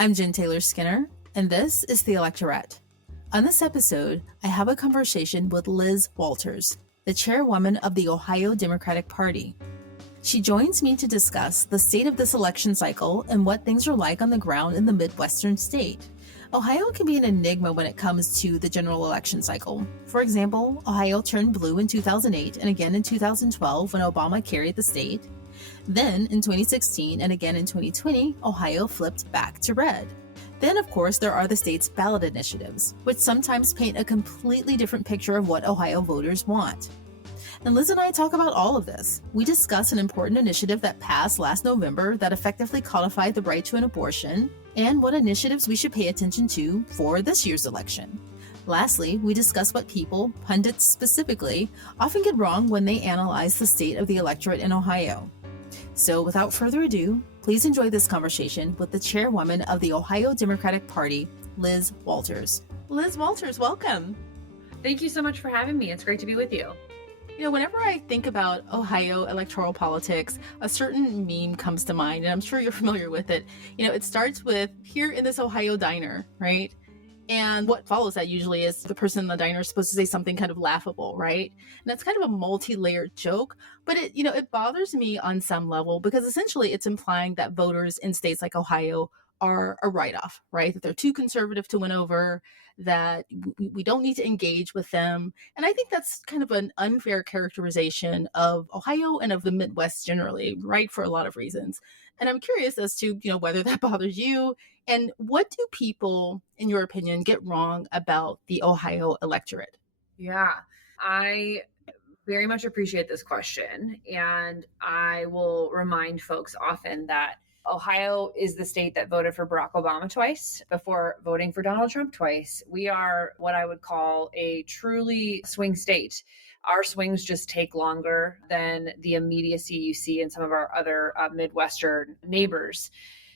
I'm Jen Taylor Skinner, and this is the Electorette. On this episode, I have a conversation with Liz Walters, the chairwoman of the Ohio Democratic Party. She joins me to discuss the state of this election cycle and what things are like on the ground in the Midwestern state. Ohio can be an enigma when it comes to the general election cycle. For example, Ohio turned blue in 2008 and again in 2012 when Obama carried the state. Then, in 2016 and again in 2020, Ohio flipped back to red. Then, of course, there are the state's ballot initiatives, which sometimes paint a completely different picture of what Ohio voters want. And Liz and I talk about all of this. We discuss an important initiative that passed last November that effectively codified the right to an abortion, and what initiatives we should pay attention to for this year's election. Lastly, we discuss what people, pundits specifically, often get wrong when they analyze the state of the electorate in Ohio. So without further ado, please enjoy this conversation with the chairwoman of the Ohio Democratic Party, Liz Walters. Liz Walters, welcome. Thank you so much for having me. It's great to be with you. You know, whenever I think about Ohio electoral politics, a certain meme comes to mind, and I'm sure you're familiar with it. You know, it starts with, here in this Ohio diner, right? And what follows that usually is the person in the diner is supposed to say something kind of laughable, right? And that's kind of a multi-layered joke, but it bothers me on some level because essentially it's implying that voters in states like Ohio are a write-off, right? That they're too conservative to win over, that we don't need to engage with them. And I think that's kind of an unfair characterization of Ohio and of the Midwest generally, right? For a lot of reasons. And I'm curious as to, whether that bothers you and what do people, in your opinion, get wrong about the Ohio electorate? Yeah, I very much appreciate this question. And I will remind folks often that Ohio is the state that voted for Barack Obama twice before voting for Donald Trump twice. We are what I would call a truly swing state. Our swings just take longer than the immediacy you see in some of our other Midwestern neighbors.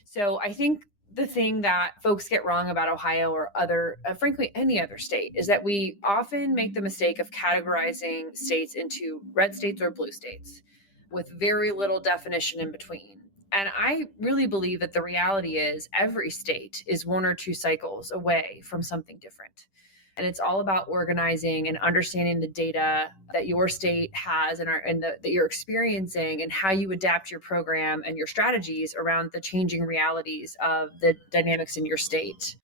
So I think the thing that folks get wrong about Ohio or frankly, any other state is that we often make the mistake of categorizing states into red states or blue states with very little definition in between. And I really believe that the reality is every state is one or two cycles away from something different. And it's all about organizing and understanding the data that your state has that you're experiencing and how you adapt your program and your strategies around the changing realities of the dynamics in your state.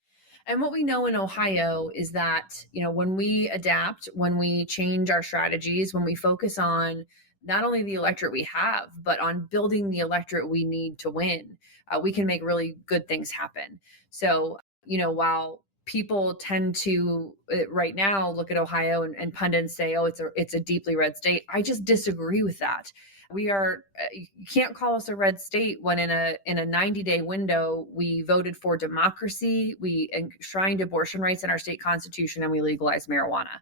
And what we know in Ohio is that, when we adapt, when we change our strategies, when we focus on not only the electorate we have, but on building the electorate we need to win, we can make really good things happen. So, while people tend to right now look at Ohio and pundits say, oh, it's a deeply red state, I just disagree with that. We are, you can't call us a red state when in a 90-day window, we voted for democracy, we enshrined abortion rights in our state constitution, and we legalized marijuana.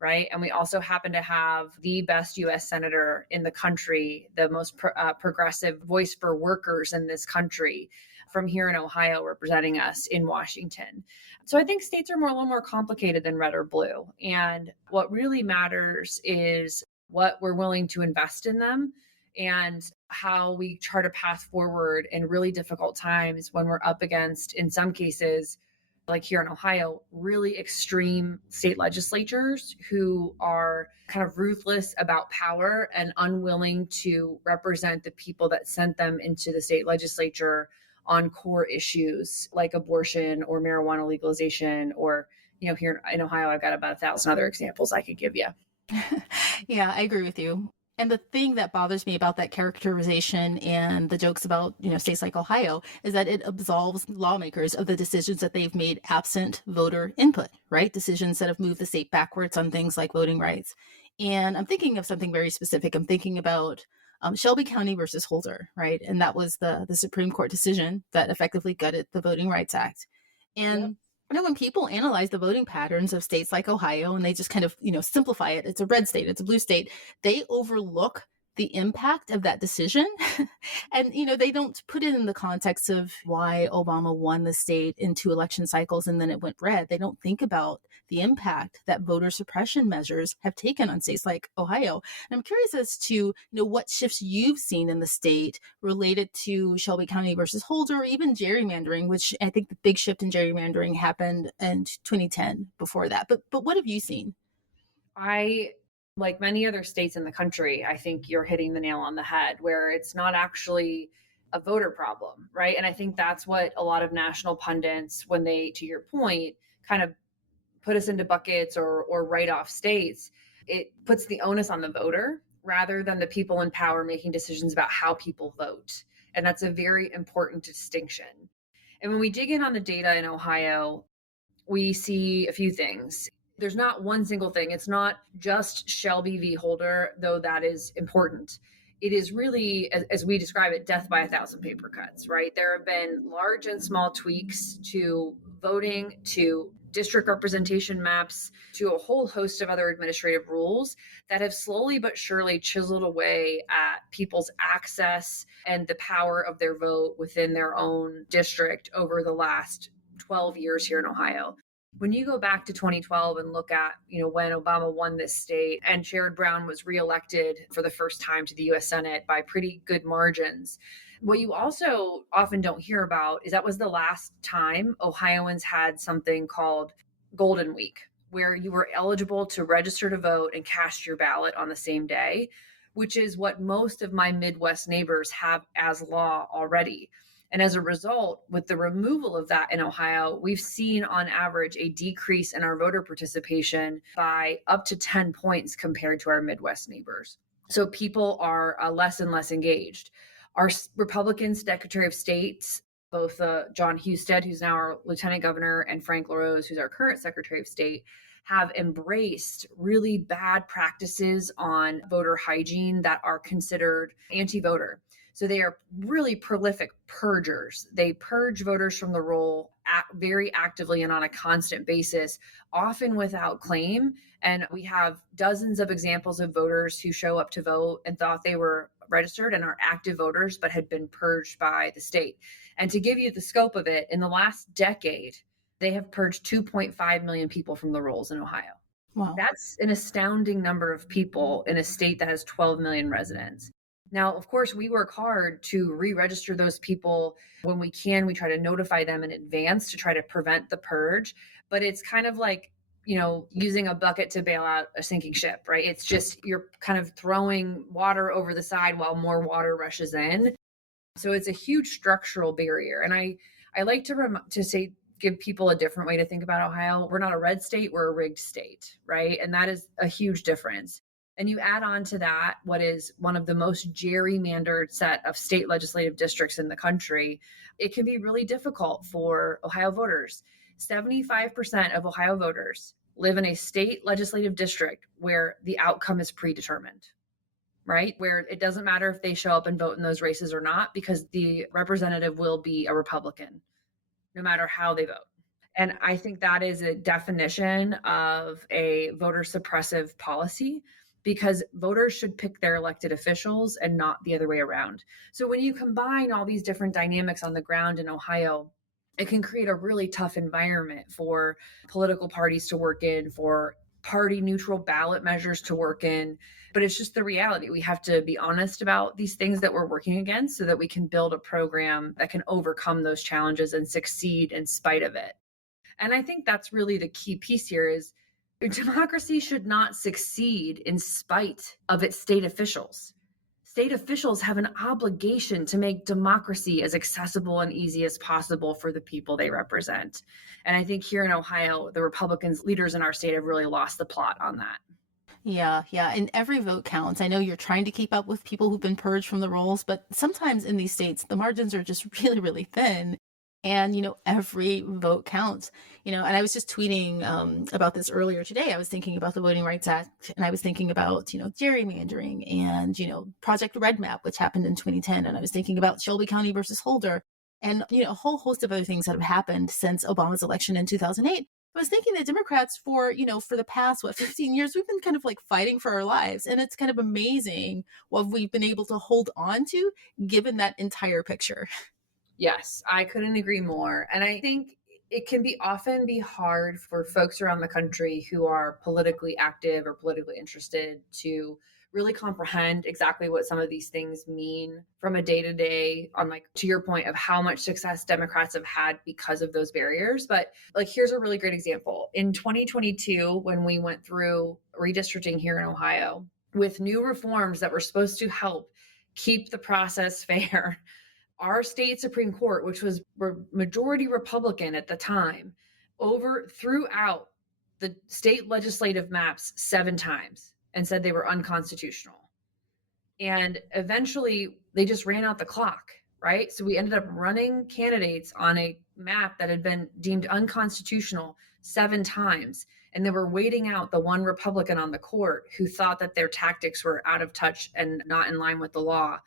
Right. And we also happen to have the best U.S. senator in the country, the most progressive voice for workers in this country from here in Ohio representing us in Washington. So I think states are a little more complicated than red or blue. And what really matters is what we're willing to invest in them and how we chart a path forward in really difficult times when we're up against, in some cases, like here in Ohio, really extreme state legislatures who are kind of ruthless about power and unwilling to represent the people that sent them into the state legislature on core issues like abortion or marijuana legalization, or, here in Ohio, I've got about 1,000 other examples I could give you. Yeah, I agree with you. And the thing that bothers me about that characterization and the jokes about, states like Ohio is that it absolves lawmakers of the decisions that they've made absent voter input, right? Decisions that have moved the state backwards on things like voting rights. And I'm thinking of something very specific. I'm thinking about Shelby County versus Holder, right? And that was the Supreme Court decision that effectively gutted the Voting Rights Act. And Yep. When people analyze the voting patterns of states like Ohio and they just kind of, simplify it, it's a red state, it's a blue state, they overlook the impact of that decision. And, they don't put it in the context of why Obama won the state in 2 election cycles and then it went red. They don't think about the impact that voter suppression measures have taken on states like Ohio. And I'm curious as to, what shifts you've seen in the state related to Shelby County versus Holder, or even gerrymandering, which I think the big shift in gerrymandering happened in 2010 before that. But what have you seen? I, like many other states in the country, I think you're hitting the nail on the head where it's not actually a voter problem, right? And I think that's what a lot of national pundits, when they, to your point, kind of put us into buckets or write off states, it puts the onus on the voter rather than the people in power making decisions about how people vote. And that's a very important distinction. And when we dig in on the data in Ohio, we see a few things. There's not one single thing. It's not just Shelby v. Holder, though that is important. It is really, as we describe it, death by 1,000 paper cuts, right? There have been large and small tweaks to voting, to district representation maps, to a whole host of other administrative rules that have slowly but surely chiseled away at people's access and the power of their vote within their own district over the last 12 years here in Ohio. When you go back to 2012 and look at, when Obama won this state and Sherrod Brown was reelected for the first time to the U.S. Senate by pretty good margins, what you also often don't hear about is that was the last time Ohioans had something called Golden Week, where you were eligible to register to vote and cast your ballot on the same day, which is what most of my Midwest neighbors have as law already. And as a result, with the removal of that in Ohio, we've seen on average a decrease in our voter participation by up to 10 points compared to our Midwest neighbors. So people are less and less engaged. Our Republican Secretary of State, both John Husted, who's now our Lieutenant Governor, and Frank LaRose, who's our current Secretary of State, have embraced really bad practices on voter hygiene that are considered anti-voter. So they are really prolific purgers. They purge voters from the roll very actively and on a constant basis, often without claim. And we have dozens of examples of voters who show up to vote and thought they were registered and are active voters, but had been purged by the state. And to give you the scope of it, in the last decade, they have purged 2.5 million people from the rolls in Ohio. Wow. That's an astounding number of people in a state that has 12 million residents. Now, of course, we work hard to re-register those people when we can. We try to notify them in advance to try to prevent the purge. But it's kind of like, using a bucket to bail out a sinking ship, right? It's just you're kind of throwing water over the side while more water rushes in. So it's a huge structural barrier. And I like to say, give people a different way to think about Ohio. We're not a red state, we're a rigged state, right? And that is a huge difference. And you add on to that what is one of the most gerrymandered set of state legislative districts in the country, it can be really difficult for Ohio voters. 75% of Ohio voters live in a state legislative district where the outcome is predetermined, right? Where it doesn't matter if they show up and vote in those races or not, because the representative will be a Republican, no matter how they vote. And I think that is a definition of a voter suppressive policy, because voters should pick their elected officials and not the other way around. So when you combine all these different dynamics on the ground in Ohio, it can create a really tough environment for political parties to work in, for party neutral ballot measures to work in. But it's just the reality. We have to be honest about these things that we're working against so that we can build a program that can overcome those challenges and succeed in spite of it. And I think that's really the key piece here is democracy should not succeed in spite of its state officials. State officials have an obligation to make democracy as accessible and easy as possible for the people they represent. And I think here in Ohio, the Republicans, leaders in our state, have really lost the plot on that. Yeah. And every vote counts. I know you're trying to keep up with people who've been purged from the rolls, but sometimes in these states, the margins are just really, really thin. And, every vote counts, and I was just tweeting about this earlier today. I was thinking about the Voting Rights Act, and I was thinking about, gerrymandering and, Project Red Map, which happened in 2010. And I was thinking about Shelby County versus Holder and, a whole host of other things that have happened since Obama's election in 2008. I was thinking that Democrats for the past, 15 years, we've been kind of like fighting for our lives. And it's kind of amazing what we've been able to hold on to given that entire picture. Yes, I couldn't agree more. And I think it can be often be hard for folks around the country who are politically active or politically interested to really comprehend exactly what some of these things mean from a day to day on, like, to your point of how much success Democrats have had because of those barriers. But like, here's a really great example. In 2022, when we went through redistricting here in Ohio with new reforms that were supposed to help keep the process fair, our state Supreme Court, which was majority Republican at the time, threw out the state legislative maps 7 times and said they were unconstitutional. And eventually they just ran out the clock, right? So we ended up running candidates on a map that had been deemed unconstitutional 7 times. And they were waiting out the one Republican on the court who thought that their tactics were out of touch and not in line with the law,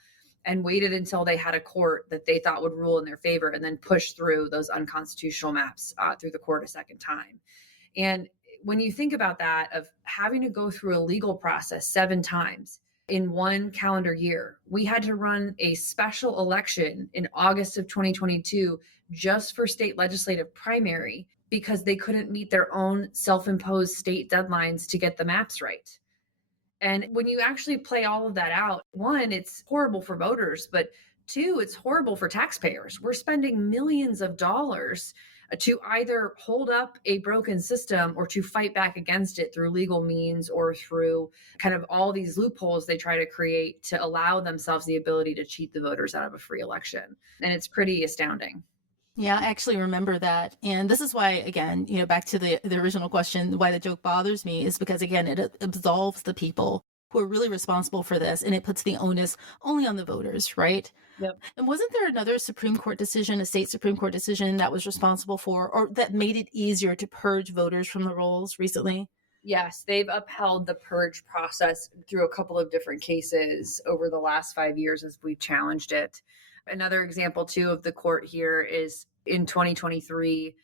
and waited until they had a court that they thought would rule in their favor, and then push through those unconstitutional maps through the court a second time. And when you think about that, of having to go through a legal process 7 times in one calendar year, we had to run a special election in August of 2022 just for state legislative primary because they couldn't meet their own self-imposed state deadlines to get the maps right. And when you actually play all of that out, one, it's horrible for voters, but two, it's horrible for taxpayers. We're spending millions of dollars to either hold up a broken system or to fight back against it through legal means or through kind of all these loopholes they try to create to allow themselves the ability to cheat the voters out of a free election. And it's pretty astounding. Yeah, I actually remember that. And this is why, again, back to the original question, why the joke bothers me is because, again, it absolves the people who are really responsible for this, and it puts the onus only on the voters, right? Yep. And wasn't there another Supreme Court decision, a state Supreme Court decision that was responsible for, or that made it easier to purge voters from the rolls recently? Yes, they've upheld the purge process through a couple of different cases over the last 5 years as we've challenged it. Another example, too, of the court here is in 2023,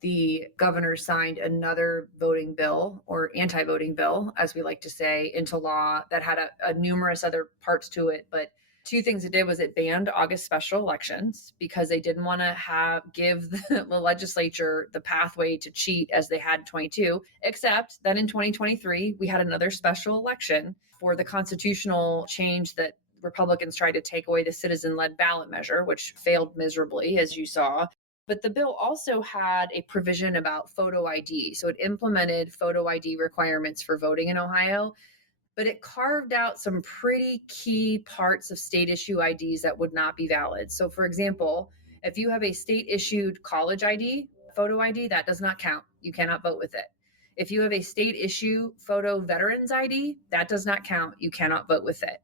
the governor signed another voting bill, or anti-voting bill, as we like to say, into law that had a numerous other parts to it. But two things it did was it banned August special elections because they didn't want to give the legislature the pathway to cheat as they had in 22, except that in 2023, we had another special election for the constitutional change that Republicans tried to take away the citizen-led ballot measure, which failed miserably, as you saw. But the bill also had a provision about photo ID. So it implemented photo ID requirements for voting in Ohio, but it carved out some pretty key parts of state issue IDs that would not be valid. So, for example, if you have a state issued college ID, photo ID, that does not count. You cannot vote with it. If you have a state issue photo veterans ID, that does not count. You cannot vote with it.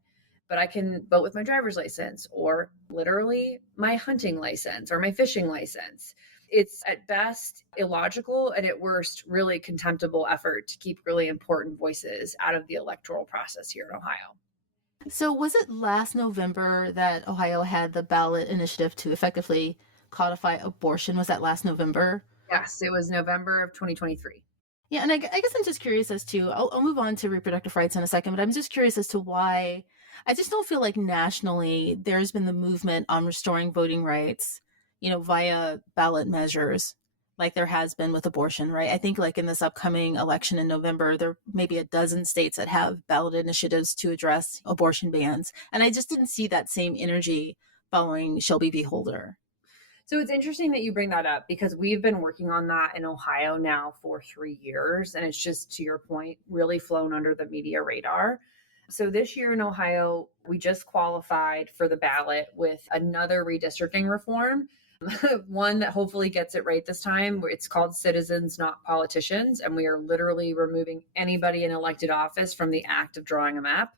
But I can vote with my driver's license or literally my hunting license or my fishing license. It's at best illogical and at worst really contemptible effort to keep really important voices out of the electoral process here in Ohio. So was it last November that Ohio had the ballot initiative to effectively codify abortion? Was that last November? Yes, it was November of 2023. Yeah, and I guess I'm just curious as to, I'll move on to reproductive rights in a second, but I'm just curious as to why, I just don't feel like nationally there's been the movement on restoring voting rights, via ballot measures like there has been with abortion, right? I think like in this upcoming election in November, there may be a dozen states that have ballot initiatives to address abortion bans. And I just didn't see that same energy following Shelby v. Holder. So it's interesting that you bring that up because we've been working on that in Ohio now for 3 years. And it's just, to your point, really flown under the media radar. So this year in Ohio, we just qualified for the ballot with another redistricting reform, one that hopefully gets it right this time. It's called Citizens, Not Politicians. And we are literally removing anybody in elected office from the act of drawing a map.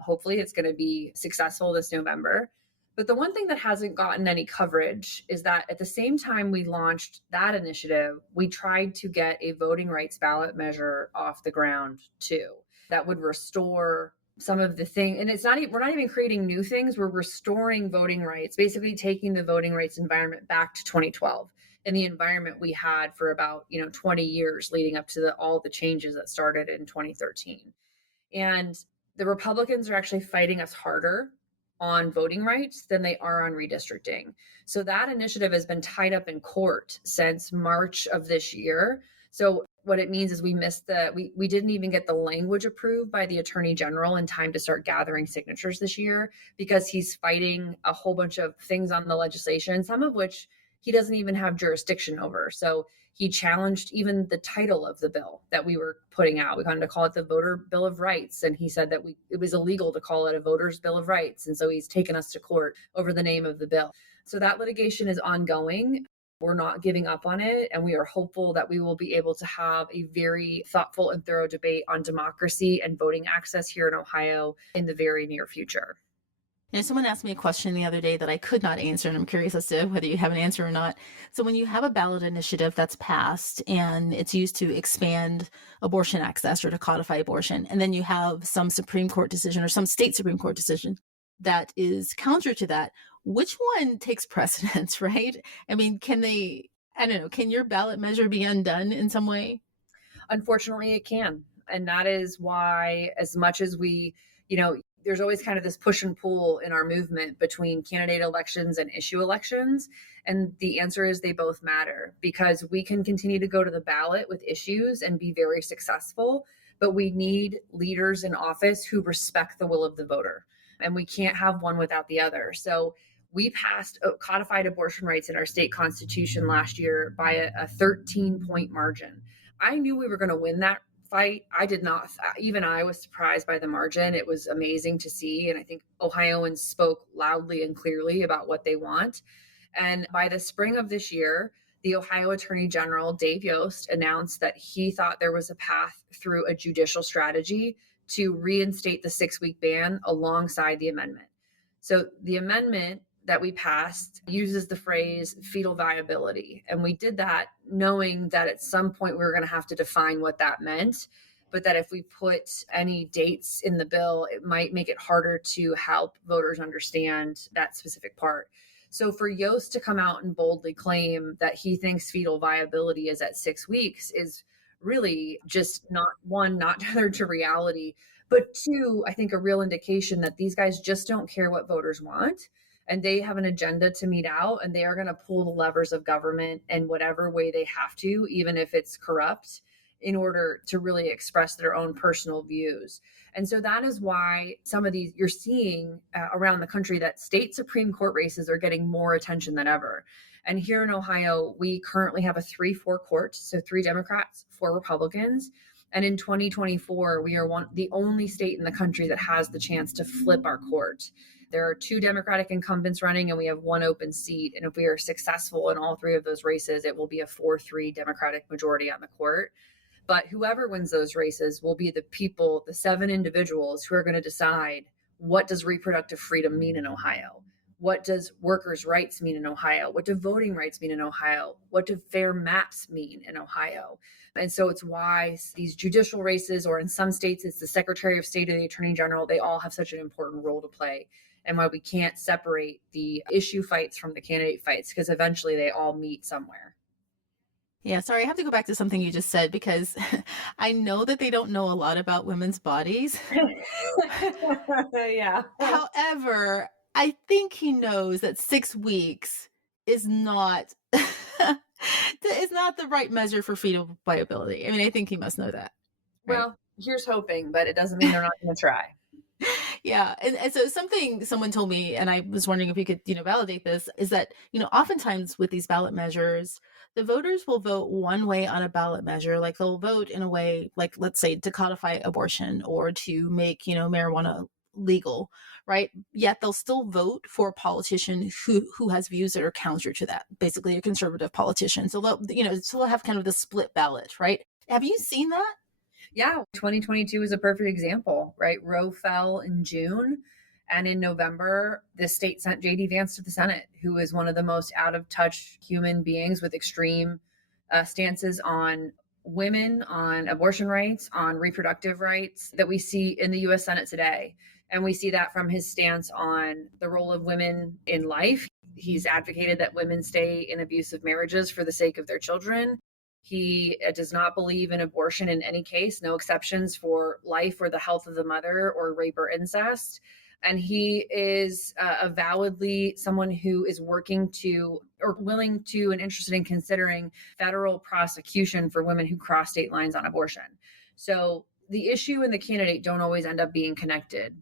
Hopefully it's going to be successful this November. But the one thing that hasn't gotten any coverage is that at the same time we launched that initiative, we tried to get a voting rights ballot measure off the ground too, that would restore some of the thing. And we're not even creating new things. We're restoring voting rights, basically taking the voting rights environment back to 2012. in the environment we had for about 20 years leading up to all the changes that started in 2013. And the Republicans are actually fighting us harder on voting rights than they are on redistricting. So that initiative has been tied up in court since March of this year. So what it means is we didn't even get the language approved by the Attorney General in time to start gathering signatures this year, because he's fighting a whole bunch of things on the legislation, some of which he doesn't even have jurisdiction over. So he challenged even the title of the bill that we were putting out. We wanted to call it the Voter Bill of Rights. And he said that it was illegal to call it a Voter's Bill of Rights. And so he's taken us to court over the name of the bill. So that litigation is ongoing. We're not giving up on it. And we are hopeful that we will be able to have a very thoughtful and thorough debate on democracy and voting access here in Ohio in the very near future. And someone asked me a question the other day that I could not answer, and I'm curious as to whether you have an answer or not. So when you have a ballot initiative that's passed and it's used to expand abortion access or to codify abortion, and then you have some Supreme Court decision or some state Supreme Court decision that is counter to that, which one takes precedence, right? I mean, can your ballot measure be undone in some way? Unfortunately, it can. And that is why, as much as we, there's always kind of this push and pull in our movement between candidate elections and issue elections. And the answer is they both matter, because we can continue to go to the ballot with issues and be very successful, but we need leaders in office who respect the will of the voter. And we can't have one without the other. So we passed codified abortion rights in our state constitution last year by a 13-point margin. I knew we were going to win that fight. I did not, even I was surprised by the margin. It was amazing to see. And I think Ohioans spoke loudly and clearly about what they want. And by the spring of this year, the Ohio Attorney General, Dave Yost, announced that he thought there was a path through a judicial strategy to reinstate the 6-week ban alongside the amendment. So the amendment that we passed uses the phrase fetal viability. And we did that knowing that at some point we were going to have to define what that meant, but that if we put any dates in the bill, it might make it harder to help voters understand that specific part. So for Yost to come out and boldly claim that he thinks fetal viability is at 6 weeks is really just not tethered to reality, but two, I think a real indication that these guys just don't care what voters want. And they have an agenda to meet out, and they are going to pull the levers of government in whatever way they have to, even if it's corrupt, in order to really express their own personal views. And so that is why some of these you're seeing around the country that state Supreme Court races are getting more attention than ever. And here in Ohio, we currently have a 3-4 court, so 3 Democrats, 4 Republicans. And in 2024, we are the only state in the country that has the chance to flip our court. There are 2 Democratic incumbents running, and we have 1 open seat. And if we are successful in all 3 of those races, it will be a 4-3 Democratic majority on the court. But whoever wins those races will be the people, the 7 individuals who are going to decide, what does reproductive freedom mean in Ohio? What does workers' rights mean in Ohio? What do voting rights mean in Ohio? What do fair maps mean in Ohio? And so it's why these judicial races, or in some states, it's the Secretary of State or the Attorney General, they all have such an important role to play. And why we can't separate the issue fights from the candidate fights, because eventually they all meet somewhere. Yeah, sorry, I have to go back to something you just said, because I know that they don't know a lot about women's bodies. Yeah. However, I think he knows that 6 weeks is not is not the right measure for fetal viability. I mean, I think he must know that. Right? Well, here's hoping, but it doesn't mean they're not going to try. Yeah. And so someone told me, and I was wondering if you could, validate this, is that, oftentimes with these ballot measures, the voters will vote one way on a ballot measure. Like they'll vote in a way, like, let's say, to codify abortion or to make, marijuana legal, right? Yet they'll still vote for a politician who has views that are counter to that, basically a conservative politician. So they'll have kind of the split ballot, right? Have you seen that? Yeah, 2022 is a perfect example, right? Roe fell in June, and in November, the state sent JD Vance to the Senate, who is one of the most out of touch human beings with extreme stances on women, on abortion rights, on reproductive rights that we see in the US Senate today. And we see that from his stance on the role of women in life. He's advocated that women stay in abusive marriages for the sake of their children. He does not believe in abortion in any case, no exceptions for life or the health of the mother or rape or incest. And he is avowedly someone who is working to or willing to and interested in considering federal prosecution for women who cross state lines on abortion. So the issue and the candidate don't always end up being connected.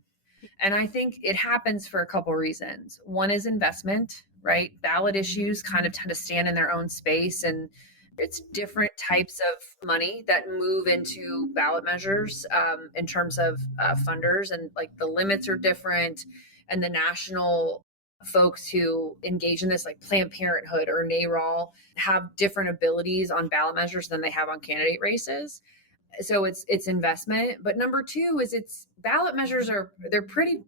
And I think it happens for a couple of reasons. One is investment, right? Ballot issues kind of tend to stand in their own space, and it's different types of money that move into ballot measures in terms of funders, and like the limits are different. And the national folks who engage in this, like Planned Parenthood or NARAL, have different abilities on ballot measures than they have on candidate races. So it's investment. But number two is it's ballot measures they're pretty,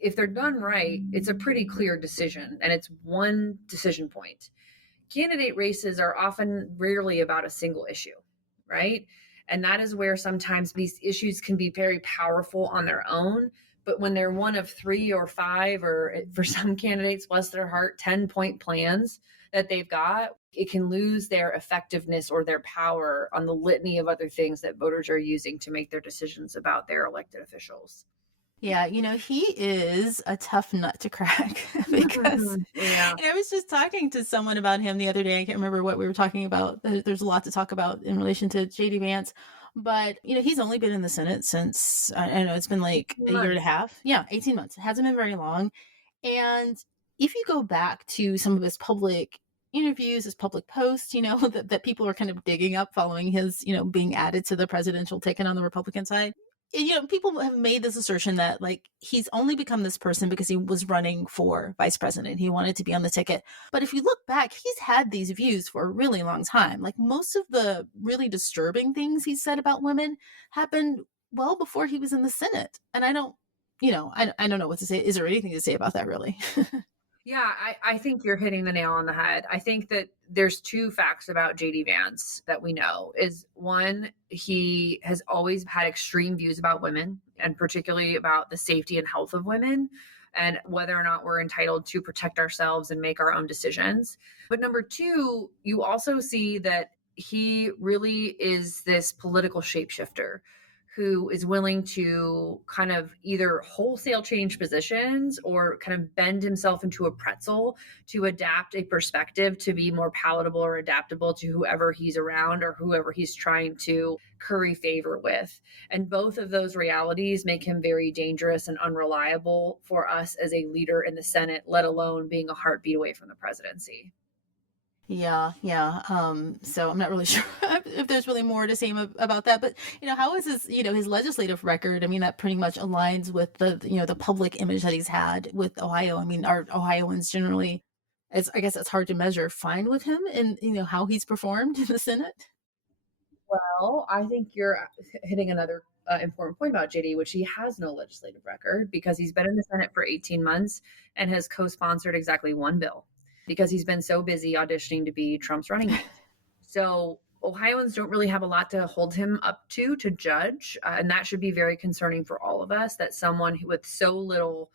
if they're done right, it's a pretty clear decision, and it's one decision point. Candidate races are often rarely about a single issue, right? And that is where sometimes these issues can be very powerful on their own. But when they're one of 3 or 5, or for some candidates, bless their heart, 10-point plans that they've got, it can lose their effectiveness or their power on the litany of other things that voters are using to make their decisions about their elected officials. Yeah, he is a tough nut to crack because Yeah. I was just talking to someone about him the other day. I can't remember what we were talking about. There's a lot to talk about in relation to JD Vance, but he's only been in the Senate since, I don't know, it's been like a year and a half. Yeah, 18 months. It hasn't been very long. And if you go back to some of his public interviews, his public posts, that people are kind of digging up following his, being added to the presidential ticket on the Republican side, people have made this assertion that like he's only become this person because he was running for vice president. He wanted to be on the ticket. But if you look back, he's had these views for a really long time. Like most of the really disturbing things he said about women happened well before he was in the Senate. And I don't know what to say. Is there anything to say about that, really? Yeah, I think you're hitting the nail on the head. I think that there's 2 facts about JD Vance that we know. Is one, he has always had extreme views about women, and particularly about the safety and health of women, and whether or not we're entitled to protect ourselves and make our own decisions. But number 2, you also see that he really is this political shapeshifter who is willing to kind of either wholesale change positions or kind of bend himself into a pretzel to adapt a perspective to be more palatable or adaptable to whoever he's around or whoever he's trying to curry favor with. And both of those realities make him very dangerous and unreliable for us as a leader in the Senate, let alone being a heartbeat away from the presidency. Yeah. So I'm not really sure if there's really more to say about that, but how is his legislative record? I mean, that pretty much aligns with the public image that he's had with Ohio. I mean, are Ohioans generally, I guess it's hard to measure, fine with him and how he's performed in the Senate? Well, I think you're hitting another important point about JD, which he has no legislative record because he's been in the Senate for 18 months and has co-sponsored exactly 1 bill because he's been so busy auditioning to be Trump's running mate. So Ohioans don't really have a lot to hold him up to judge. And that should be very concerning for all of us, that someone with so little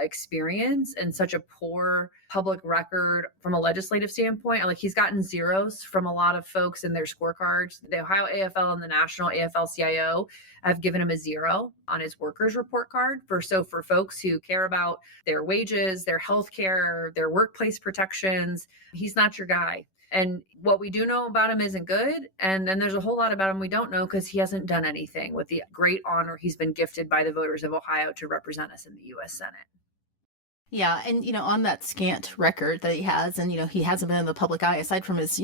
experience and such a poor public record from a legislative standpoint, like he's gotten zeros from a lot of folks in their scorecards. The Ohio AFL and the National AFL-CIO have given him a 0 on his workers report card. For folks who care about their wages, their health care, their workplace protections, he's not your guy. And what we do know about him isn't good. And then there's a whole lot about him we don't know because he hasn't done anything with the great honor he's been gifted by the voters of Ohio to represent us in the U.S. Senate. Yeah. And, on that scant record that he has, and, he hasn't been in the public eye aside from his,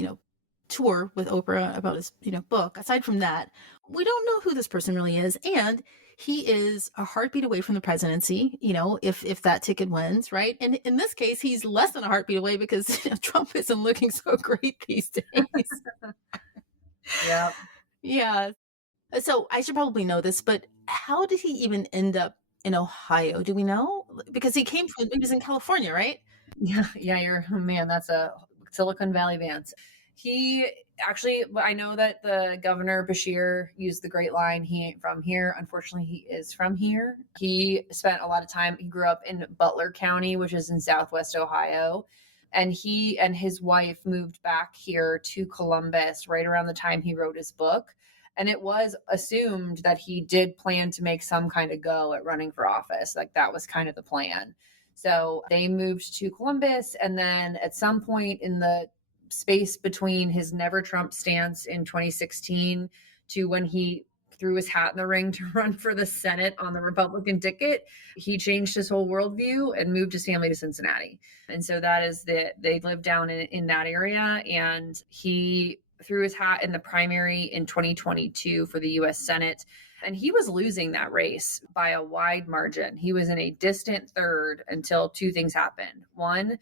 tour with Oprah about his, book. Aside from that, we don't know who this person really is. And he is a heartbeat away from the presidency, if that ticket wins, right? And in this case, he's less than a heartbeat away because Trump isn't looking so great these days. Yeah. Yeah. So I should probably know this, but how did he even end up in Ohio? Do we know? Because he was in California, right? Yeah, man, that's a Silicon Valley Vance. He actually, I know that the governor Bashir used the great line, he ain't from here. Unfortunately, he is from here. He spent a lot of time, he grew up in Butler County, which is in Southwest Ohio. And he and his wife moved back here to Columbus right around the time he wrote his book. And it was assumed that he did plan to make some kind of go at running for office. Like that was kind of the plan. So they moved to Columbus. And then at some point in the space between his never Trump stance in 2016 to when he threw his hat in the ring to run for the Senate on the Republican ticket, he changed his whole worldview and moved his family to Cincinnati. And so that is they live down in that area. And he threw his hat in the primary in 2022 for the US Senate. And he was losing that race by a wide margin. He was in a distant third until two things happened. One,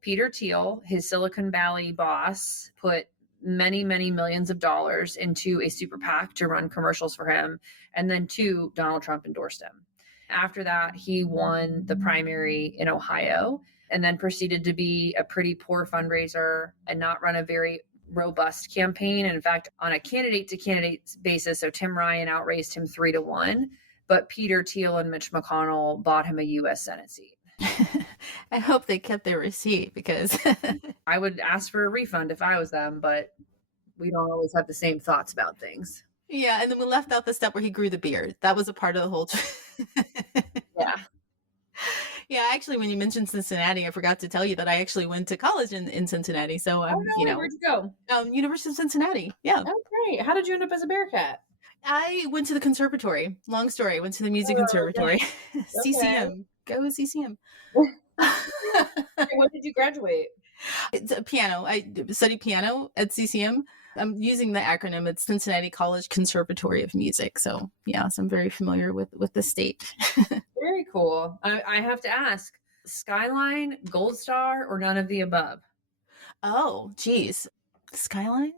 Peter Thiel, his Silicon Valley boss, put many, many millions of dollars into a super PAC to run commercials for him. And then two, Donald Trump endorsed him. After that, he won the primary in Ohio and then proceeded to be a pretty poor fundraiser and not run a very robust campaign. And in fact, on a candidate to candidate basis, so Tim Ryan outraced him 3-1, but Peter Thiel and Mitch McConnell bought him a US Senate seat. I hope they kept their receipt because I would ask for a refund if I was them, but we don't always have the same thoughts about things. Yeah, and then we left out the step where he grew the beard. That was a part of the whole Yeah. Yeah, actually, when you mentioned Cincinnati, I forgot to tell you that I actually went to college in Cincinnati. So Oh, no, where'd you go? University of Cincinnati. Yeah. Oh, great. How did you end up as a Bearcat? I went to the conservatory. Long story. I went to the music conservatory. Okay. CCM. Go CCM. When did you graduate? It's a piano. I studied piano at CCM. I'm using the acronym. It's Cincinnati College Conservatory of Music. So yeah, so I'm very familiar with the state. Very cool. I have to ask, Skyline, Gold Star, or none of the above? Oh, geez. Skyline?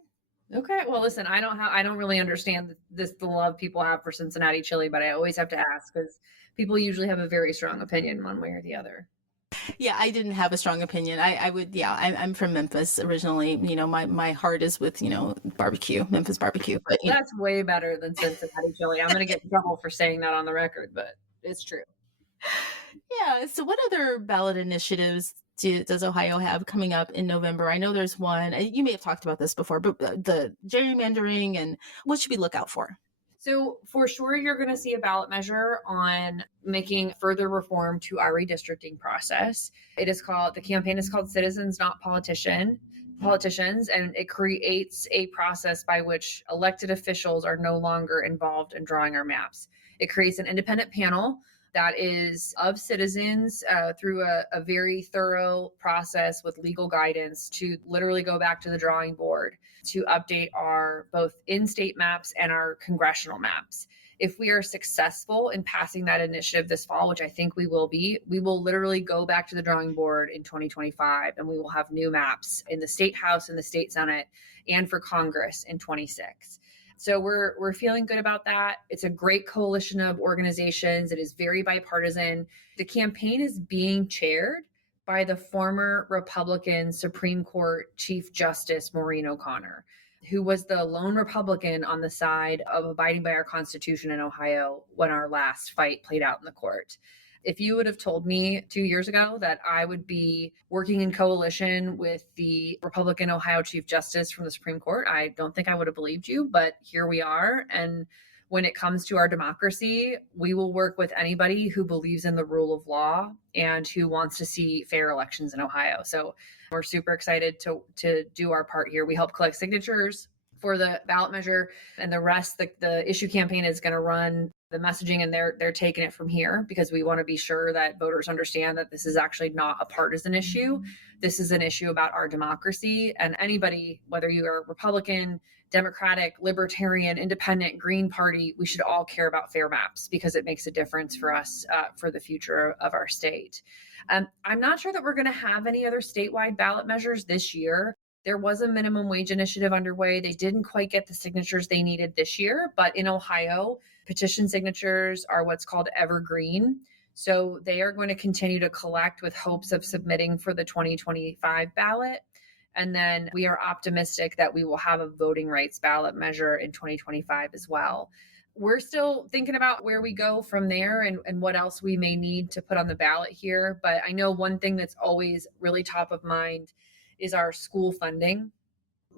Okay. Well, listen, I don't really understand the love people have for Cincinnati chili, but I always have to ask because people usually have a very strong opinion one way or the other. Yeah, I didn't have a strong opinion. I'm from Memphis originally. My heart is with, barbecue, Memphis barbecue. But that's way better than Cincinnati chili. I'm going to get in trouble for saying that on the record, but it's true. Yeah. So what other ballot initiatives does Ohio have coming up in November? I know there's one, you may have talked about this before, but the gerrymandering, and what should we look out for? So for sure, you're going to see a ballot measure on making further reform to our redistricting process. The campaign is called Citizens Not Politicians, and it creates a process by which elected officials are no longer involved in drawing our maps. It creates an independent panel that is of citizens through a very thorough process with legal guidance to literally go back to the drawing board to update our both in-state maps and our congressional maps. If we are successful in passing that initiative this fall, which I think we will be, we will literally go back to the drawing board in 2025 and we will have new maps in the state house and the state senate and for Congress in 26. So we're feeling good about that. It's a great coalition of organizations. It is very bipartisan. The campaign is being chaired by the former Republican Supreme Court Chief Justice Maureen O'Connor, who was the lone Republican on the side of abiding by our Constitution in Ohio when our last fight played out in the court. If you would have told me 2 years ago that I would be working in coalition with the Republican Ohio Chief Justice from the Supreme Court, I don't think I would have believed you, but here we are. And when it comes to our democracy, we will work with anybody who believes in the rule of law and who wants to see fair elections in Ohio. So we're super excited to do our part here. We help collect signatures for the ballot measure, and the rest, the issue campaign is going to run the messaging, and they're taking it from here because we want to be sure that voters understand that this is actually not a partisan issue. This is an issue about our democracy, and anybody, whether you are Republican, Democratic, Libertarian, Independent, Green Party, we should all care about fair maps because it makes a difference for us for the future of our state. I'm not sure that we're going to have any other statewide ballot measures this year. There was a minimum wage initiative underway. They didn't quite get the signatures they needed this year, but in Ohio, petition signatures are what's called evergreen. So they are going to continue to collect with hopes of submitting for the 2025 ballot. And then we are optimistic that we will have a voting rights ballot measure in 2025 as well. we're still thinking about where we go from there and what else we may need to put on the ballot here. But I know one thing that's always really top of mind is our school funding.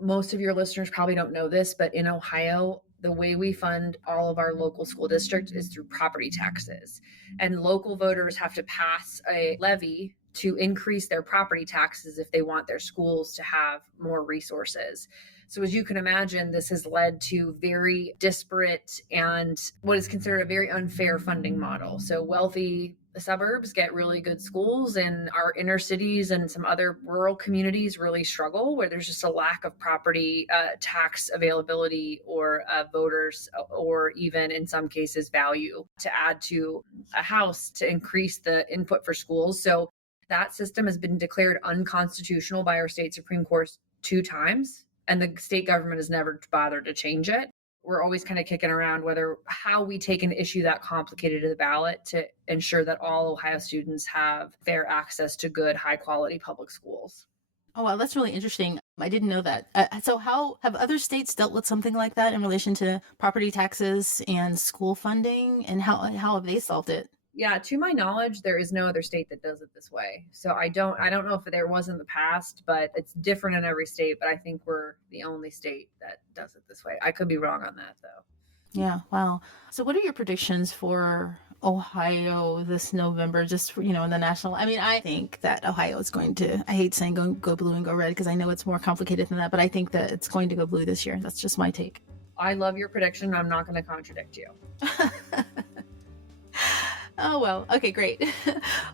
Most of your listeners probably don't know this, but in Ohio, the way we fund all of our local school districts is through property taxes. And local voters have to pass a levy to increase their property taxes if they want their schools to have more resources. So, as you can imagine, this has led to very disparate and what is considered a very unfair funding model. So, wealthy suburbs get really good schools, and our inner cities and some other rural communities really struggle where there's just a lack of property tax availability or voters, or even in some cases value to add to a house to increase the input for schools. So that system has been declared unconstitutional by our state Supreme Court 2 times, and the state government has never bothered to change it. We're always kind of kicking around how we take an issue that complicated to the ballot to ensure that all Ohio students have fair access to good, high quality public schools. Oh, wow, that's really interesting. I didn't know that. So how have other states dealt with something like that in relation to property taxes and school funding, and how have they solved it? Yeah, to my knowledge, there is no other state that does it this way. So I don't know if there was in the past, but it's different in every state. But I think we're the only state that does it this way. I could be wrong on that though. Yeah, wow. So what are your predictions for Ohio this November, just for, in the national? I mean, I think that Ohio is going to, I hate saying go blue and go red because I know it's more complicated than that, but I think that it's going to go blue this year. That's just my take. I love your prediction. I'm not going to contradict you. Oh, well, okay, great.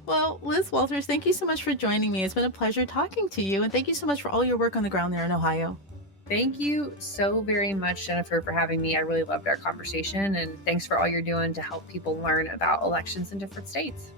Well, Liz Walters, thank you so much for joining me. It's been a pleasure talking to you, and thank you so much for all your work on the ground there in Ohio. Thank you so very much, Jennifer, for having me. I really loved our conversation, and thanks for all you're doing to help people learn about elections in different states.